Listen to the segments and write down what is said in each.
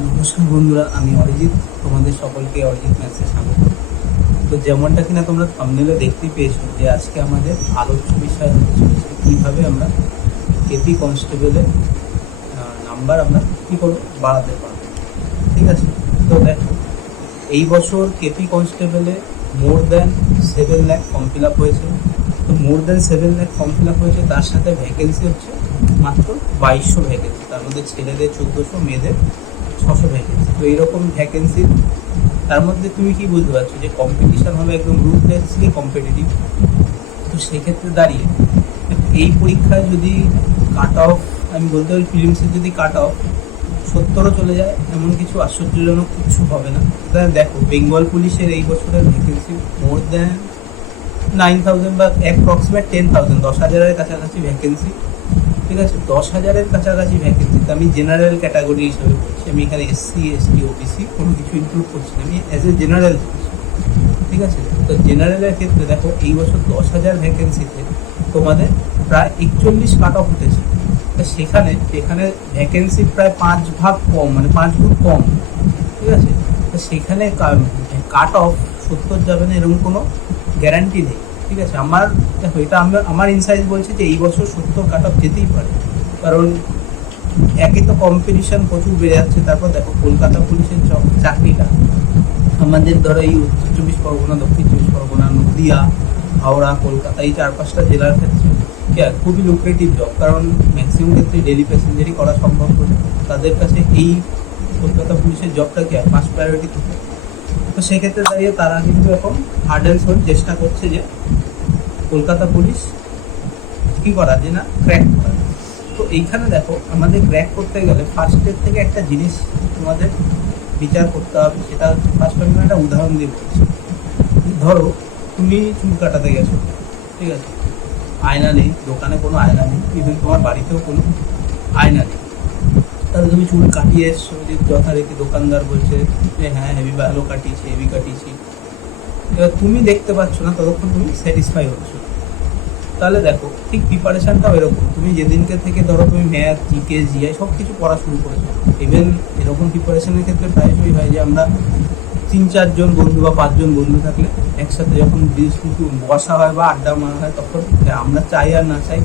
নমস্কার বন্ধুরা, আমি অরিজিৎ। তোমাদের সকলকে অরিজিৎ ম্যাথসে স্বাগত। তো যেমনটা কিনা তোমরা থাম্বনেলে দেখতেই পেয়েছো যে আজকে আমাদের আলোচ্য বিষয় হতে চলেছে কীভাবে আমরা কেপি কনস্টেবলের নাম্বার আমরা কী করবো বাড়াতে পারবো। ঠিক আছে, তো দেখো এই বছর কেপি কনস্টেবলে more than 7 lakh form fill up হয়েছে। তো more than 7 lakh form fill up হয়েছে, তার সাথে ভ্যাকেন্সি হচ্ছে মাত্র 2200 ভ্যাকেন্সি, তার মধ্যে ছেলেদের 1400, মেয়েদের 600 ভ্যাকেন্সি। তো এইরকম ভ্যাকেন্সি তার মধ্যে তুমি কি বুঝতে পারছো যে কম্পিটিশান হবে একদম রুথলেসলি কম্পিটিটিভ। তো সেক্ষেত্রে দাঁড়িয়ে এই পরীক্ষায় যদি কাট অফ, আমি বলতে পারি ফিলিমসের যদি কাট অফ 70ও চলে যায়, এমন কিছু আশ্চর্যজনক কিছু হবে না। দেখো বেঙ্গল পুলিশের এই বছরের ভ্যাকেন্সি মোর দ্যান 9000 বা অ্যাপ্রক্সিমেট 10,000, 10,000-এর কাছাকাছি ভ্যাকেন্সি। ঠিক আছে, 10,000-এর কাছাকাছি ভ্যাকেন্সিতে আমি জেনারেল ক্যাটাগরি হিসাবে বলছি, আমি এখানে এসসি, এসটি, ওবিসি কোনো কিছু ইনক্লুড করছি না, আমি অ্যাজ এ জেনারেল বলছি। ঠিক আছে, তো জেনারেলের ক্ষেত্রে দেখো এই বছর 10,000 ভ্যাকেন্সিতে তোমাদের প্রায় 41 কাট অফ উঠেছে। তো সেখানে ভ্যাকেন্সি প্রায় 5 ভাগ কম, মানে 5 গুণ কম। ঠিক আছে, তো সেখানে কাট অফ 70 যাবে না এরকম কোনো গ্যারান্টি নেই। ঠিক আছে, দেখো এটা আমার ইনসাইট বলছে যে এই বছর 70 কাট অফ যেতেই পারে, কারণ একে তো কম্পিটিশন প্রচুর বেড়ে যাচ্ছে। তারপর দেখো কলকাতা পুলিশের চাকরিটা আমাদের ধরো এই উত্তর 24 পরগনা, দক্ষিণ 24 পরগনা, নদিয়া, হাওড়া, কলকাতা, এই 4-5টা জেলার ক্ষেত্রে খুবই লুক্রেটিভ জব, কারণ ম্যাক্সিমাম ক্ষেত্রে ডেলি প্যাসেঞ্জারই করা সম্ভব করে। তাদের কাছে এই কলকাতা পুলিশের জবটা ফার্স্ট প্রায়োরিটি থাকে। তো সেক্ষেত্রে দাঁড়িয়ে তারা কিন্তু এখন হার্ড অ্যান্ড সোল চেষ্টা করছে যে কলকাতা পুলিশ কী করা যে না ক্র্যাক করা। তো এইখানে দেখো আমাদের ক্র্যাক করতে গেলে ফার্স্টের থেকে একটা জিনিস তোমাদের বিচার করতে হবে, সেটা হচ্ছে ফার্স্ট আমি একটা উদাহরণ দিয়ে বলছি। ধরো তুমি চুল কাটাতে গেছো, ঠিক আছে, আয়না নেই, দোকানে কোনো আয়না নেই, ইভেন তোমার বাড়িতেও কোনো আয়না নেই। তাহলে তুমি চুল কাটিয়ে এসছো, যে যথারীতি দোকানদার বলছে যে হ্যাঁ হেভি ভালো কাটিয়েছি, হেভি কাটিয়েছি, এবার তুমি দেখতে পাচ্ছ না, ততক্ষণ তুমি স্যাটিসফাই হচ্ছো। তাহলে দেখো ঠিক প্রিপারেশানটাও এরকম, তুমি যেদিনকে থেকে ধরো তুমি ম্যাথ, জিকে, জিআই সব কিছু পড়া শুরু করেছো। ইভেন এরকম প্রিপারেশানের ক্ষেত্রে প্রায়শই হয় যে আমরা 3-4 জন বন্ধু বা 5 জন বন্ধু থাকলে একসাথে যখন বসা হয় বা আড্ডা মারা হয়, তখন আমরা চাই আর না চাই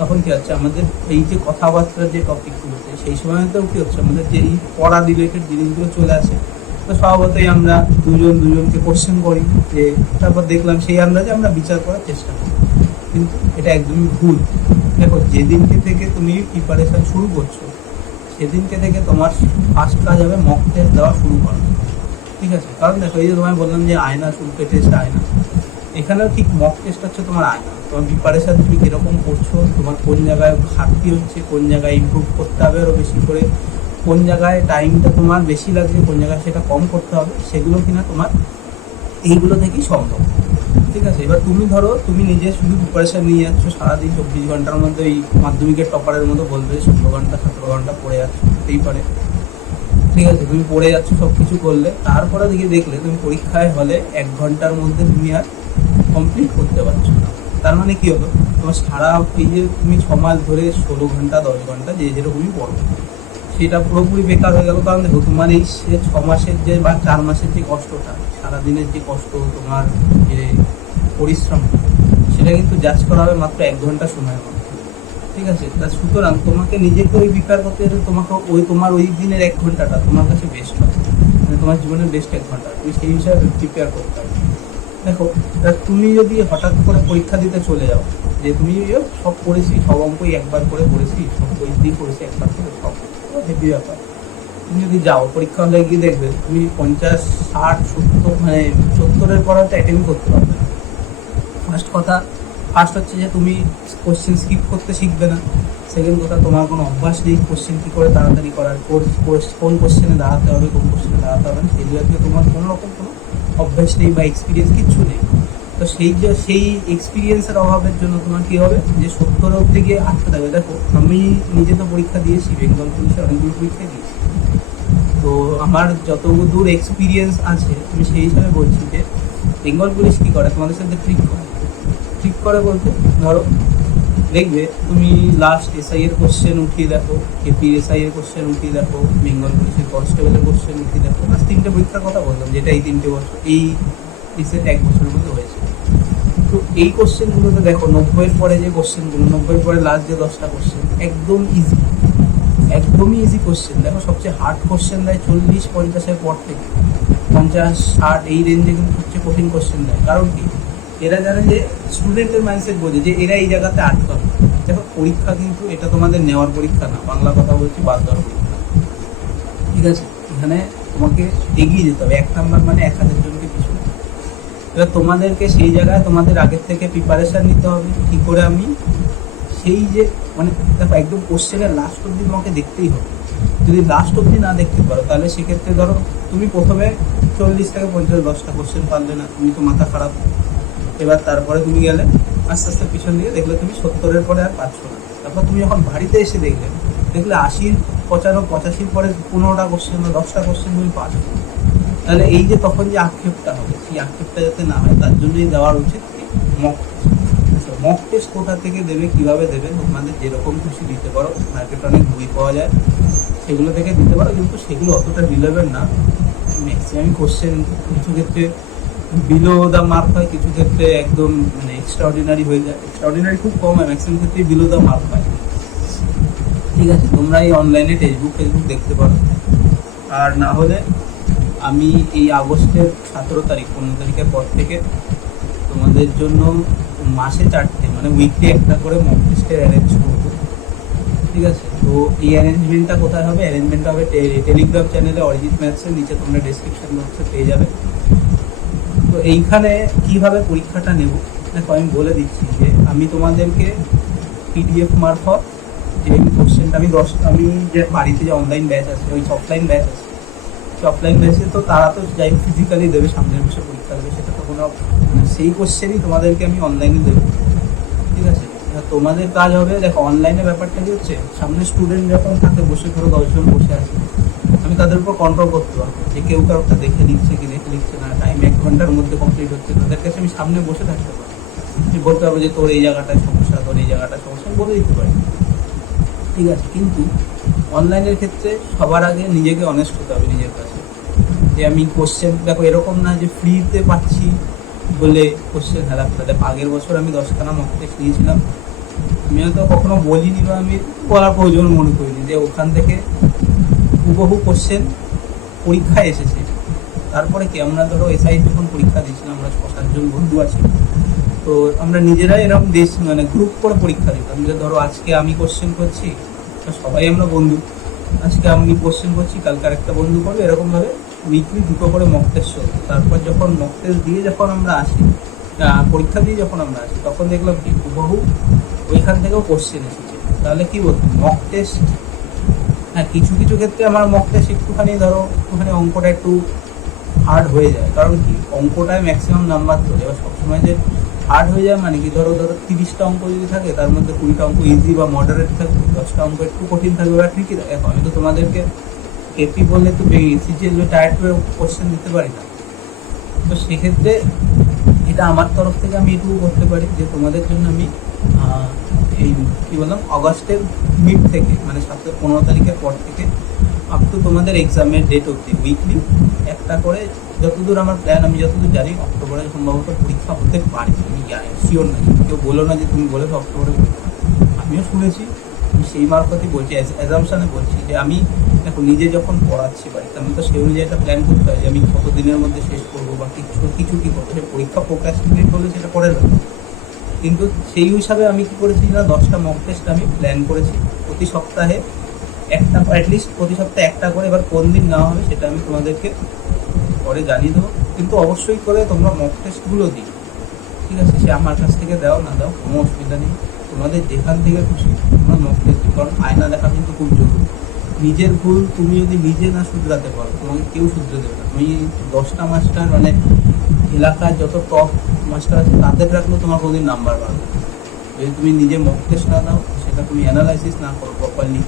তখন কী হচ্ছে আমাদের এই যে কথাবার্তার যে টপিকগুলোতে সেই সময়তেও কী হচ্ছে আমাদের যে এই পড়া রিলেটেড জিনিসগুলো চলে আসে। তো স্বভাবতই আমরা দুজনকে কোশ্চেন করি, যে তারপর দেখলাম সেই আন্দাজে আমরা বিচার করার চেষ্টা করি, কিন্তু এটা একদমই ভুল। দেখো যেদিনকে থেকে তুমি প্রিপারেশান শুরু করছো সেদিনকে থেকে তোমার ফার্স্ট কাজ হবে মক টেস্ট দেওয়া শুরু করা। ঠিক আছে, কারণ দেখো এই যে তোমায় বললাম যে আয়না, চুলকে টেস্ট আয়না, এখানেও ঠিক মক টেস্ট হচ্ছে তোমার আয়না। তোমার প্রিপারেশান তুমি কীরকম করছো, তোমার কোন জায়গায় ঘাটতি হচ্ছে, কোন জায়গায় ইমপ্রুভ করতে হবে আরও বেশি করে, কোন জায়গায় টাইমটা তোমার বেশি লাগছে, কোন জায়গায় সেটা কম করতে হবে, সেগুলো কিনা তোমার এইগুলো থেকেই সম্ভব। ঠিক আছে, এবার তুমি নিজে শুধু প্রিপারেশান নিয়ে যাচ্ছ সারাদিন, 24 ঘন্টার মধ্যে এই মাধ্যমিকের টপারের মতো বলবে 16 ঘন্টা 17 ঘন্টা পড়ে যাচ্ছ, হতেই পারে। ঠিক আছে, তুমি পড়ে যাচ্ছ সব কিছু করলে, তারপরে দিকে দেখলে তুমি পরীক্ষায় হলে 1 ঘন্টার মধ্যে তুমি আর কমপ্লিট করতে পারছো না। তার মানে কী হলো, তোমার সারা এই যে তুমি 6 মাস ধরে 16 ঘন্টা 10 ঘন্টা যে যেরকমই পড়ো, সেটা পুরোপুরি বেকার হয়ে গেল। কারণ দেখো তোমার এই 6 মাসের যে বা 4 মাসের যে কষ্টটা, সারাদিনের যে কষ্ট, তোমার যে পরিশ্রম, সেটা কিন্তু জাজ করা হবে মাত্র 1 ঘন্টা সময়ের মধ্যে। ঠিক আছে, তা সুতরাং তোমাকে নিজেকে ওই প্রিপেয়ার করতে গেলে তোমাকে তোমার ওই দিনের 1 ঘন্টাটা তোমার কাছে বেস্ট হবে, মানে তোমার জীবনের বেস্ট 1 ঘন্টা তুমি সেই হিসাবে প্রিপেয়ার করতে হবে। দেখো তুমি যদি হঠাৎ করে পরীক্ষা দিতে চলে যাও, যে তুমি সব পড়েছি, সব অঙ্কই একবার করে পড়েছি, সব বই দিয়ে পড়েছি একবার করে, সব হেভি ব্যাপার। তুমি যদি যাও পরীক্ষা হলে গিয়ে দেখবে তুমি 50, 60, 70, মানে 70-এর পড়াটা অ্যাটেন্ড করতে পারবে না। ফার্স্ট হচ্ছে যে তুমি কোশ্চেন স্কিপ করতে শিখবে না। সেকেন্ড কথা, তোমার কোনো অভ্যাস নেই কোশ্চেন কী করে তাড়াতাড়ি করার, কোন কোশ্চেনে দাঁড়াতে হবে, কোন কোশ্চেনে দাঁড়াতে হবে না, সেই জায়গায় তোমার কোনো রকম কোনো অভ্যাস নেই বা এক্সপিরিয়েন্স কিচ্ছু নেই। তো সেই এক্সপিরিয়েন্সের অভাবের জন্য তোমার কী হবে যে 70 অবধি গিয়ে আটকে থাকবে। দেখো আমি নিজে তো পরীক্ষা দিয়েছি, বেঙ্গল পুলিশের অনেকগুলো পরীক্ষা দিয়েছি। তো আমার যতদূর এক্সপিরিয়েন্স আছে আমি সেই হিসাবে বলছি যে বেঙ্গল পুলিশ কী করে তোমাদের সাথে ট্রিক করে বলতে, ধরো দেখবে তুমি লাস্ট এসআই এর কোশ্চেন উঠিয়ে দেখো, কেপি এসআই এর কোশ্চেন উঠিয়ে দেখো, বেঙ্গল পুলিশের কনস্টেবলের কোশ্চেন উঠিয়ে দেখো, বাস 3টে পরীক্ষার কথা বললাম, যেটা এই 3টে বছর, এই রিসেন্ট 1 বছরের মধ্যে হয়েছে। তো এই কোশ্চেনগুলোতে দেখো 90-এর পরে যে কোশ্চেনগুলো, 90-এর পরে লাস্ট যে 10টা কোশ্চেন একদম ইজি, একদমই ইজি কোশ্চেন। দেখো সবচেয়ে হার্ড কোশ্চেন দেয় 40-50-এর পর থেকে, 50-60 এই রেঞ্জে কিন্তু সবচেয়ে কঠিন কোশ্চেন দেয়। কারণ কি, এরা জানে যে স্টুডেন্টের মাইন্ডসেট বোঝে যে এরা এই জায়গাতে আটকাবে। দেখো পরীক্ষা কিন্তু এটা তোমাদের নেওয়ার পরীক্ষা না, বাংলা কথা বলছি, বাদ দেওয়ার পরীক্ষা, ঠিক আছে? এখানে তোমাকে এগিয়ে যেতে হবে, 1 নাম্বার মানে 1000 জনকে পিছনে। এবার তোমাদেরকে সেই জায়গায় তোমাদের আগের থেকে প্রিপারেশান নিতে হবে কী করে আমি সেই যে মানে দেখো একদম কোশ্চেনের লাস্ট অবধি তোমাকে দেখতেই হবে। যদি লাস্ট অবধি না দেখতে পারো তাহলে সেক্ষেত্রে ধরো তুমি প্রথমে 40 থেকে 50 10টা কোশ্চেন পারলে না, তুমি তো মাথা খারাপ। এবার তারপরে তুমি গেলে আস্তে আস্তে পিছন দিকে, দেখলে তুমি 70-এর পরে আর পাচ্ছ না। তারপর তুমি যখন বাড়িতে এসে দেখলে 80, 95, 85 পরে 15টা কোশ্চেন বা 10টা কোশ্চেন তুমি পাচ্ছ। তাহলে এই যে তখন যে আক্ষেপটা হবে, সেই আক্ষেপটা যাতে না হয় তার জন্যই দেওয়ার উচিত মক টেস্ট। মক টেস্ট কোথা থেকে দেবে, কীভাবে দেবে, তোমাদের যেরকম খুশি দিতে পারো, মার্কেটে অনেক বই পাওয়া যায়, সেগুলো থেকে দিতে পারো, কিন্তু সেগুলো অতটা রিলেভেন্ট না। ম্যাক্সিমাম কোশ্চেন কিছু ক্ষেত্রে বিলো দ্য মার্ক হয়, কিছু ক্ষেত্রে একদম মানে এক্সট্রাঅর্ডিনারি হয়ে যায়, এক্সট্রাঅর্ডিনারি খুব কম হয়, ম্যাক্সিমাম ক্ষেত্রে বিলো দ্য মার্ক হয়, ঠিক আছে? তোমরা এই অনলাইনে টেক্সটবুক দেখতে পারো। আর না হলে আমি এই আগস্টের 17 তারিখ 15 তারিখের পর থেকে তোমাদের জন্য মাসে 4টে মানে উইকলি একটা করে মক টেস্টের অ্যারেঞ্জ করবো, ঠিক আছে? তো এই অ্যারেঞ্জমেন্টটা কোথায় হবে? অ্যারেঞ্জমেন্টটা হবে টেলিগ্রাম চ্যানেলে অরিজিৎ ম্যাথসের নিচে, তোমরা ডেসক্রিপশন বক্সে পেয়ে যাবে। তো এইখানে কিভাবে পরীক্ষাটা নেব দেখো আমি বলে দিচ্ছি যে আমি তোমাদেরকে পিডিএফ মারফত যে কোশ্চেনটা আমি যে বাড়িতে যে অনলাইন ব্যাচ আছে, ওই অফলাইন ব্যাচ আছে, অফলাইন ব্যাচে তো তারা তো যাই ফিজিক্যালি দেবে, সামনের বসে পরীক্ষা দেবে, সেটা তো কোনো সেই কোশ্চেনই তোমাদেরকে আমি অনলাইনে দেবো, ঠিক আছে? তোমাদের কাজ হবে, দেখো অনলাইনে ব্যাপারটা কি হচ্ছে, সামনে স্টুডেন্ট যখন থাকে বসে, ধরো 10 জন বসে আছে, আমি তাদের উপর কন্ট্রোল করতে পারবো যে কেউ কারোটা দেখে লিখছে কি দেখে লিখছে না, টাইম 1 ঘন্টার মধ্যে কমপ্লিট হচ্ছে, তাদের কাছে আমি সামনে বসে থাকতে পারি, বলতে পারবো যে তোর এই জায়গাটায় সমস্যা, তোর এই জায়গাটায় সমস্যা, বলে দিতে পারি, ঠিক আছে? কিন্তু অনলাইনের ক্ষেত্রে সবার আগে নিজেকে অনেস্ট হতে হবে নিজের কাছে, যে আমি কোশ্চেন দেখো এরকম না যে ফ্রিতে পাচ্ছি বলে কোশ্চেন হেলাপ করে। দেখো আগের বছর আমি 10খানা মক টেস্ট নিয়েছিলাম, আমি হয়তো কখনো বলিনি বা আমি বলার প্রয়োজন মনে করিনি যে ওখান থেকে হুবহু কোশ্চেন পরীক্ষায় এসেছে। তারপরে কি আমরা ধরো এসআই যখন পরীক্ষা দিয়েছিলাম, আমরা 6-7 জন বন্ধু আছি, তো আমরা নিজেরাই এরকম মানে গ্রুপ করে পরীক্ষা দিতাম, যে ধরো আজকে আমি কোশ্চেন করছি, তো সবাই আমরা বন্ধু, আজকে আমি কোশ্চেন করছি, কালকে আরেকটা বন্ধু করবে, এরকমভাবে উইকলি 2টো করে মক টেস্ট চলতো। তারপর যখন মক টেস্ট দিয়ে যখন আমরা আসি, পরীক্ষা দিয়ে যখন আমরা আসি, তখন দেখলাম কি হুবহু ওইখান থেকেও কোশ্চেন এসেছে। তাহলে কি বলতো মক টেস্ট, হ্যাঁ কিছু কিছু ক্ষেত্রে আমার মক টেস্ট একটুখানি অঙ্কটা একটু হার্ড হয়ে যায়, কারণ কি অঙ্কটায় ম্যাক্সিমাম নাম্বার তোলে। এবার সবসময় যে হার্ড হয়ে যায় মানে কি, ধরো 30টা অঙ্ক যদি থাকে, তার মধ্যে 20টা অঙ্ক ইজি বা মডারেট থাকবে, 10টা অঙ্ক একটু কঠিন থাকবে বা ট্রিকি থাকে। এখন আমি তো তোমাদেরকে এপি বললে তো সিজিএল টায়ার করে কোশ্চেন দিতে পারি না, তো সেক্ষেত্রে এটা আমার তরফ থেকে আমি এটুকু করতে পারি যে তোমাদের জন্য আমি এই কী বললাম আগস্টের মিড থেকে মানে 15 তারিখের পর থেকে আপ টু তোমাদের এক্সামের ডেট অবধি উইকলি একটা করে, যতদূর আমার প্ল্যান, আমি যতদূর জানি অক্টোবরে সম্ভবত পরীক্ষা হতে পারে, আমি জানি শিওর না, কেউ বলো না যে তুমি বলেছো অক্টোবরে পরীক্ষা, আমিও শুনেছি, আমি সেই মারফতই বলছি, অ্যাজামশানে বলছি যে আমি দেখো নিজে যখন পড়াচ্ছি বাড়িতে, আমি তো সেই অনুযায়ী একটা প্ল্যান করতে হয় যে আমি কত দিনের মধ্যে শেষ করবো বা কিছু কী করবো, সে পরীক্ষা প্রোক্রাস্টিনেট করলে সেটা পড়ে যাবে। কিন্তু সেই হিসাবে আমি কী করেছি না, 10টা মক টেস্ট আমি প্ল্যান করেছি, প্রতি সপ্তাহে একটা, অ্যাটলিস্ট প্রতি সপ্তাহে একটা করে। এবার কোন দিন নেওয়া হবে সেটা আমি তোমাদেরকে পরে জানিয়ে দেবো, কিন্তু অবশ্যই করে তোমরা মক টেস্টগুলো দিই, ঠিক আছে? সে আমার কাছ থেকে দাও না দাও কোনো অসুবিধা নেই, তোমাদের যেখান থেকে খুশি তোমরা মক টেস্ট দিই, কারণ আয়না দেখা কিন্তু খুব জরুরি। নিজের ভুল তুমি যদি নিজে না শুধরাতে পারো, তোমাকে কেউ শুধরে দেবে না। তুমি 10টা মাস্টার মানে এলাকার যত টপ মাস্টার আছে তাদের রাখলেও তোমার কোনোদিন নাম্বার পাবে। যদি তুমি নিজে মক টেস্ট না দাও, সেটা তুমি অ্যানালাইসিস না করো প্রপারলি,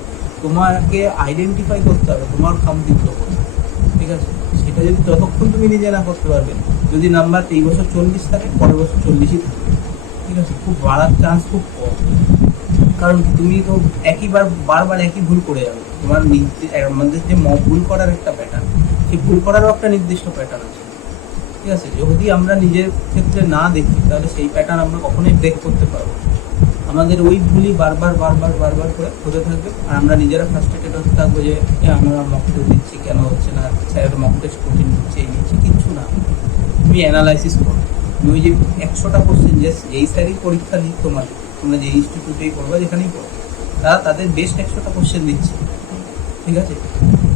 তোমাকে আইডেন্টিফাই করতে হবে তোমার খামতিগুলো কোথায়, ঠিক আছে? সেটা যদি যতক্ষণ তুমি নিজে না করতে পারবে, যদি নাম্বার এই বছর 40 থাকে, পরের বছর 40ই থাকবে, ঠিক আছে? খুব বাড়ার চান্স খুব কম। কারণ কি, তুমি তো বারবার একই ভুল করে যাবে। তোমার আমাদের যে ভুল করার একটা প্যাটার্ন, সেই ভুল করারও একটা নির্দিষ্ট প্যাটার্ন আছে, ঠিক আছে? যদি আমরা নিজের ক্ষেত্রে না দেখি তাহলে সেই প্যাটার্ন আমরা কখনোই ব্রেক করতে পারবো না। আমাদের ওই ভুলই বারবার করে হতে থাকবে, আর আমরা নিজেরা ফ্রাস্ট্রেটেড হতে থাকবো যে আমরা মক টেস্ট দিচ্ছি কেন হচ্ছে না, স্যার মক টেস্ট কঠিন দিচ্ছে, এই নিচ্ছে, কিচ্ছু না। তুমি অ্যানালাইসিস করো, তুমি ওই যে 100টা কোশ্চেন যেই স্যারই পরীক্ষা নিক তোমরা যে ইনস্টিটিউটেই পড়বা, যেখানেই পড়ো, তারা তাদের বেস্ট 100টা কোশ্চেন দিচ্ছে, ঠিক আছে?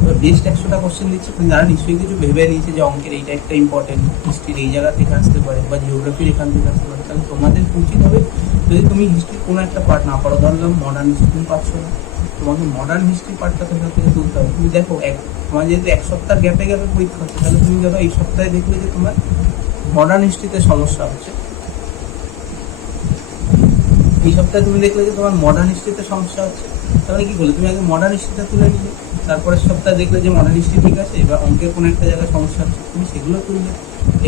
এবার বেস্ট 100টা কোশ্চেন দিচ্ছে, কিন্তু তারা নিশ্চয়ই কিছু ভেবে নিয়েছে যে অঙ্কের এইটা একটা ইম্পর্টেন্ট, হিস্ট্রির এই জায়গা থেকে আসতে পারে বা জিওগ্রাফির এখান থেকে আসতে পারে। তাহলে তোমাদের উচিত হবে, যদি তুমি হিস্ট্রির কোনো একটা পার্ট না পারো, ধরলাম মডার্ন হিস্ট্রি তুমি পারছো না, তোমাকে মডার্ন হিস্ট্রি পার্টটা তোমার থেকে তুলতে হবে। তুমি দেখো তোমার যেহেতু 1 সপ্তাহ গ্যাপে পরীক্ষা হচ্ছে, তাহলে তুমি ধরো এই সপ্তাহে দেখলে যে তোমার মডার্ন হিস্ট্রিতে সমস্যা হচ্ছে, এই সপ্তাহে তুমি দেখলে যে তোমার মডার্ন হিস্ট্রিতে সমস্যা হচ্ছে, তাহলে কি করলে, তুমি আগে মডার্ন হিস্ট্রিটা তুলে নিলে, তারপরের সপ্তাহে দেখলে যে মডার্ন হিস্ট্রি ঠিক আছে, এবার অঙ্কের কোনো একটা জায়গায় সমস্যা হচ্ছে, তুমি সেগুলো তুললে।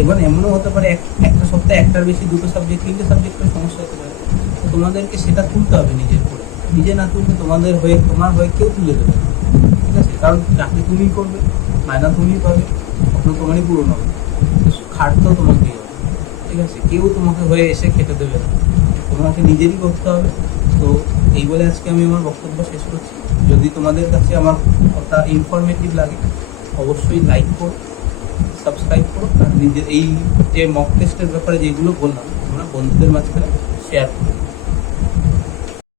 এবার এমনও হতে পারে একটা সপ্তাহে একটার বেশি 2টো সাবজেক্ট, 3টে সাবজেক্টের সমস্যা হতে পারে, তো তোমাদেরকে সেটা তুলতে হবে নিজের করে। নিজে না তুললে তোমার হয়ে কেউ তুলে দেবে না, ঠিক আছে? কারণ চাকরি তুমিই করবে, মায়না তুমিই পাবে, স্বপ্ন তোমারই পূরণ হবে, খাটতেও তোমাকেই হবে, ঠিক আছে? কেউ তোমাকে হয়ে এসে খেতে দেবে না, তোমাকে নিজেরই করতে হবে। তো এই বলে আজকে আমি আমার বক্তব্য শেষ করছি। যদি তোমাদের কাছে আমার কথা ইনফরমেটিভ লাগে, অবশ্যই লাইক করো, সাবস্ক্রাইব করো, আর নিজের এই যে মক টেস্টের ব্যাপারে যেগুলো বললাম তোমরা বন্ধুদের মাঝখানে শেয়ার করো।